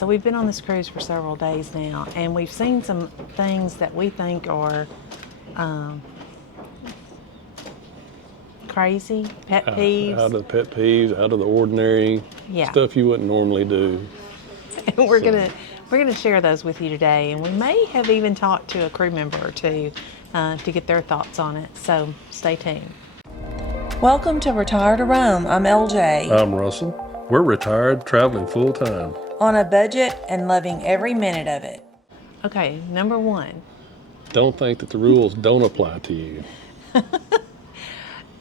So we've been on this cruise for several days now, and we've seen some things that we think are crazy, pet peeves. Out of the pet peeves, out of the ordinary, Yeah. stuff you wouldn't normally do. And we're gonna share those with you today, and we may have even talked to a crew member or two to get their thoughts on it. So stay tuned. Welcome to Retire to Roam. I'm LJ. I'm Russell. We're retired, traveling full time. On a budget and loving every minute of it. Okay, number one. Don't think that the rules don't apply to you.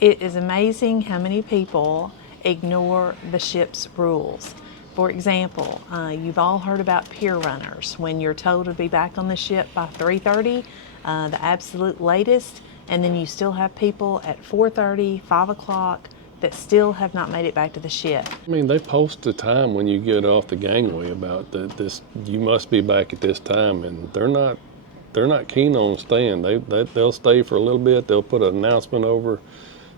It is amazing how many people ignore the ship's rules. For example, you've all heard about pier runners. When you're told to be back on the ship by 3:30, the absolute latest, and then you still have people at 4:30, 5 o'clock that still have not made it back to the ship. I mean, they post the time when you get off the gangway about this. You must be back at this time, and they're not keen on staying. They'll stay for a little bit. They'll put an announcement over,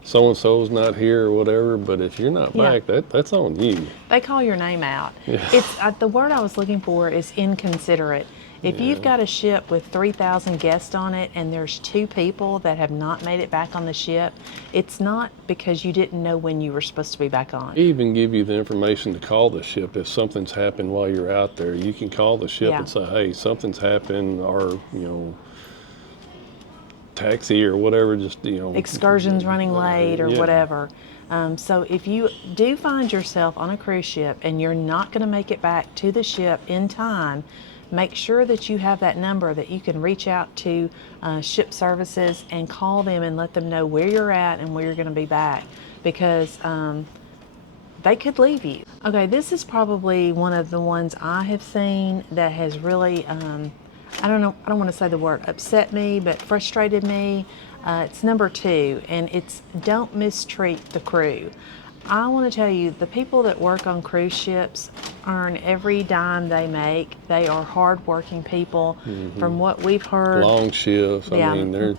so and so's not here or whatever. But if you're not back, that's on you. They call your name out. Yeah. It's the word I was looking for is inconsiderate. If you've got a ship with 3,000 guests on it and there's 2 people that have not made it back on the ship, it's not because you didn't know when you were supposed to be back on. They even give you the information to call the ship if something's happened while you're out there. You can call the ship and say, hey, something's happened, or, taxi or whatever, just, Excursions running late or whatever. So if you do find yourself on a cruise ship and you're not going to make it back to the ship in time, make sure that you have that number that you can reach out to ship services and call them and let them know where you're at and where you're going to be back, because they could leave you. Okay, this is probably one of the ones I have seen that has really, I don't want to say the word upset me, but frustrated me. It's number 2, and it's don't mistreat the crew. I want to tell you, the people that work on cruise ships earn every dime they make. They are hard-working people. From what we've heard. Long shifts. Yeah. I mean, they're,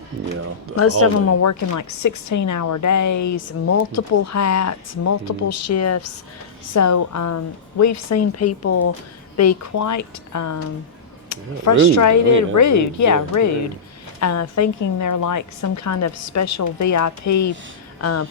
Most of them are working like 16-hour days, multiple hats, multiple shifts. So we've seen people be quite frustrated, rude, thinking they're like some kind of special VIP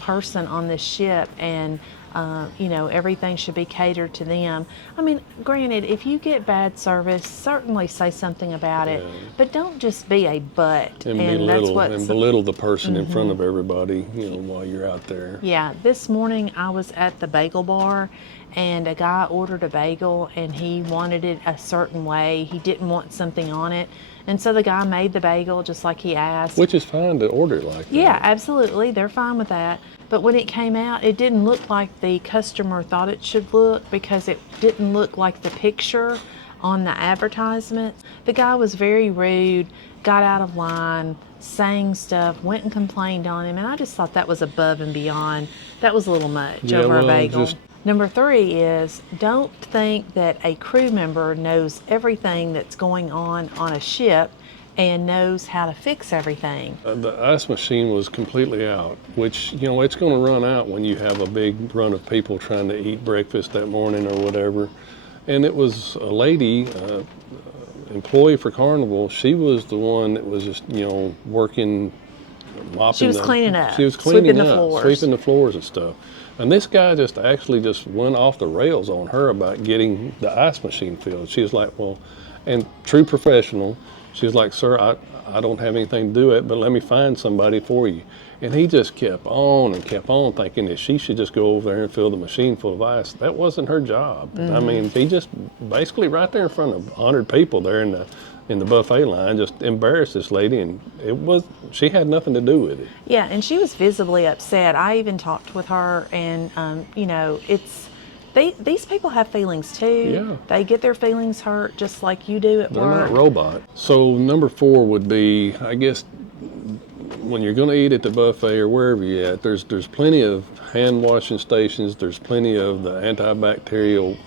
person on this ship, and everything should be catered to them. I mean, granted, if you get bad service, certainly say something about it, but don't just be a butt and belittle the person in front of everybody, while you're out there. Yeah, this morning I was at the bagel bar, and a guy ordered a bagel and he wanted it a certain way. He didn't want something on it. And so the guy made the bagel just like he asked. Which is fine to order it like that. Yeah, absolutely. They're fine with that. But when it came out, it didn't look like the customer thought it should look, because it didn't look like the picture on the advertisement. The guy was very rude, got out of line, saying stuff, went and complained on him, and I just thought that was above and beyond. That was a little much over a bagel. Number 3 is don't think that a crew member knows everything that's going on a ship and knows how to fix everything. The ice machine was completely out, which, it's going to run out when you have a big run of people trying to eat breakfast that morning or whatever. And it was a lady, employee for Carnival. She was the one that was just, working, mopping. She was cleaning up. She was cleaning sweeping up, the floors. sweeping the floors and stuff. And this guy just went off the rails on her about getting the ice machine filled. She was like, well, and true professional, she was like, sir, I don't have anything to do with it, but let me find somebody for you. And he just kept on thinking that she should just go over there and fill the machine full of ice. That wasn't her job. I mean, he just basically right there in front of 100 people there in the buffet line just embarrassed this lady, and she had nothing to do with it. Yeah, and she was visibly upset. I even talked with her, and these people have feelings too. Yeah. They get their feelings hurt just like you do at They're work. not robots. So number 4 would be, I guess, when you're going to eat at the buffet or wherever you're at, there's plenty of hand washing stations. There's plenty of the antibacterial,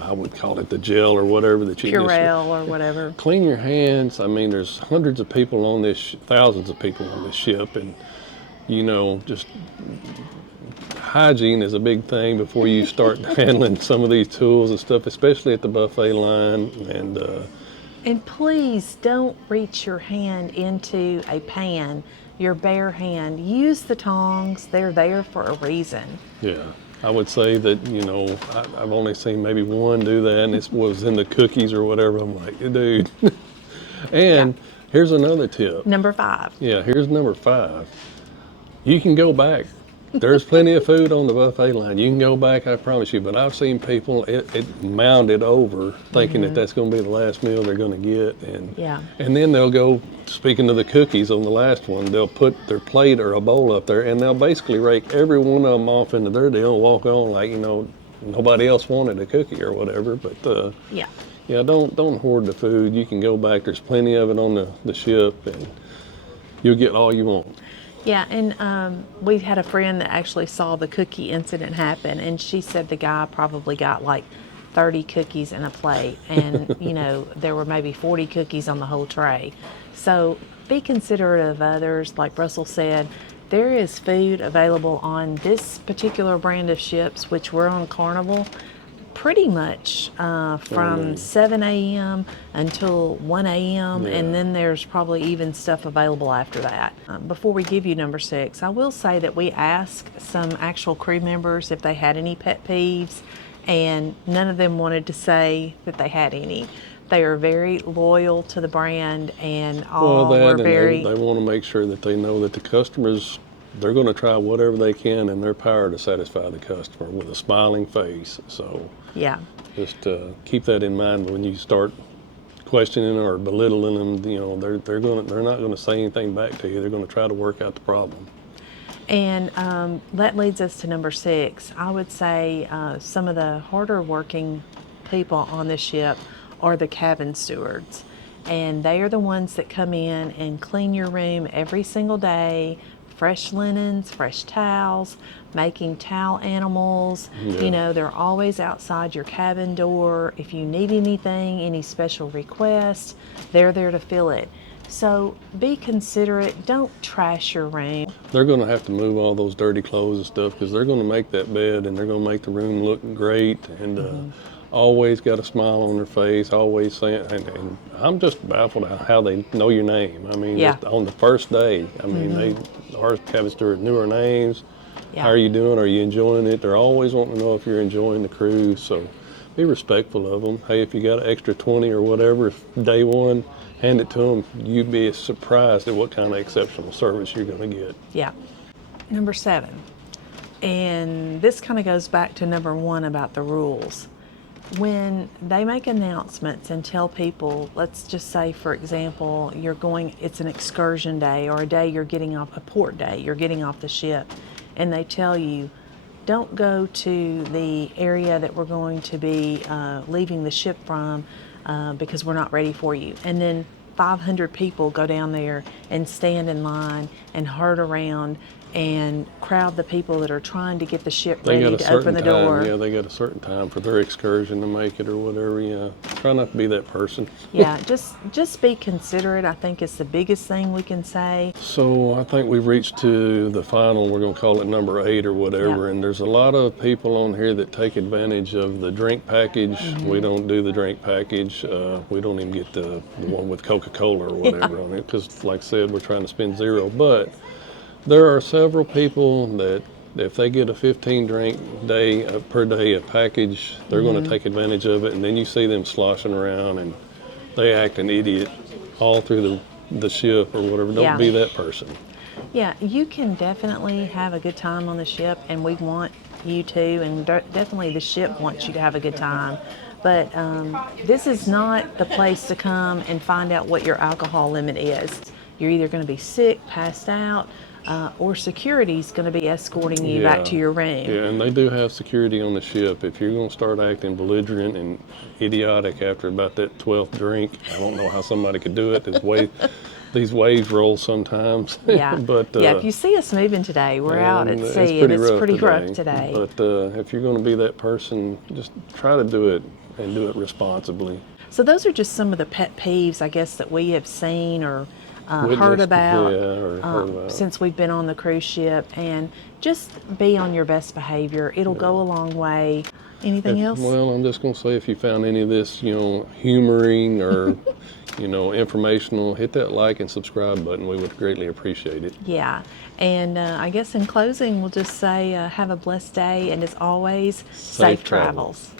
I would call it the gel or whatever that you Purell or whatever. Clean your hands. I mean, there's hundreds of people on this, thousands of people on this ship, and just hygiene is a big thing before you start handling some of these tools and stuff, especially at the buffet line. And please don't reach your hand into a pan, your bare hand. Use the tongs, they're there for a reason. Yeah, I would say that, I've only seen maybe one do that, and it was in the cookies or whatever. I'm like, dude. And here's another tip. Number 5. Yeah, here's number 5. You can go back. There's plenty of food on the buffet line. You can go back, I promise you. But I've seen people it mounded over, thinking that that's going to be the last meal they're going to get, and then they'll go. Speaking of the cookies on the last one, they'll put their plate or a bowl up there, and they'll basically rake every one of them off into their deal and walk on like nobody else wanted a cookie or whatever. But don't hoard the food. You can go back. There's plenty of it on the ship, and you'll get all you want. Yeah, and we had a friend that actually saw the cookie incident happen, and she said the guy probably got like 30 cookies in a plate, and there were maybe 40 cookies on the whole tray. So be considerate of others. Like Russell said, there is food available on this particular brand of ships, which we're on Carnival, pretty much from 7 a.m. until 1 a.m. And then there's probably even stuff available after that. Before we give you number 6, I will say that we asked some actual crew members if they had any pet peeves, and none of them wanted to say that they had any. They are very loyal to the brand, and they want to make sure that they know that the customers, they're going to try whatever they can in their power to satisfy the customer with a smiling face. So just keep that in mind when you start questioning or belittling them. They're not going to say anything back to you. They're going to try to work out the problem. And that leads us to number 6. I would say some of the harder working people on the ship are the cabin stewards, and they are the ones that come in and clean your room every single day. Fresh linens, fresh towels, making towel animals. They're always outside your cabin door. If you need anything, any special requests, they're there to fill it. So be considerate. Don't trash your room. They're going to have to move all those dirty clothes and stuff, because they're going to make that bed, and they're going to make the room look great, and always got a smile on their face, always saying, and I'm just baffled at how they know your name. I mean, just on the first day, I mean, our cabin steward knew our names. How are you doing? Are you enjoying it? They're always wanting to know if you're enjoying the cruise. So be respectful of them. Hey, if you got an extra 20 or whatever, day one, hand it to them. You'd be surprised at what kind of exceptional service you're going to get. Yeah. Number 7, and this kind of goes back to number 1 about the rules. When they make announcements and tell people, let's just say, for example, it's an excursion day, or a day you're getting off, a port day, you're getting off the ship, and they tell you, don't go to the area that we're going to be leaving the ship from because we're not ready for you. And then 500 people go down there and stand in line and herd around and crowd the people that are trying to get the ship ready to open the door. Yeah, they got a certain time for their excursion to make it or whatever. Yeah, try not to be that person. Yeah, just be considerate, I think, is the biggest thing we can say. So I think we've reached to the final, we're going to call it number 8 or whatever, and there's a lot of people on here that take advantage of the drink package. We don't do the drink package. We don't even get the one with Coca-Cola or whatever on it, because like I said, we're trying to spend 0. But there are several people that if they get a 15 drink day per day a package, they're going to take advantage of it, and then you see them sloshing around and they act an idiot all through the ship or whatever. Don't be that person. Yeah, you can definitely have a good time on the ship, and we want you to, and definitely the ship wants you to have a good time. But this is not the place to come and find out what your alcohol limit is. You're either going to be sick, passed out, or security's going to be escorting you back to your room. Yeah, and they do have security on the ship. If you're going to start acting belligerent and idiotic after about that 12th drink, I don't know how somebody could do it. These waves roll sometimes. Yeah, but if you see us moving today, we're out at sea, and it's pretty rough today. But if you're going to be that person, just try to do it and do it responsibly. So those are just some of the pet peeves, I guess, that we have seen or heard about, heard about. since we've been on the cruise ship, and just be on your best behavior. It'll go a long way. Anything else? Well, I'm just going to say, if you found any of this, humoring or, informational, hit that like and subscribe button. We would greatly appreciate it. Yeah. And I guess in closing, we'll just say have a blessed day, and as always, safe travels.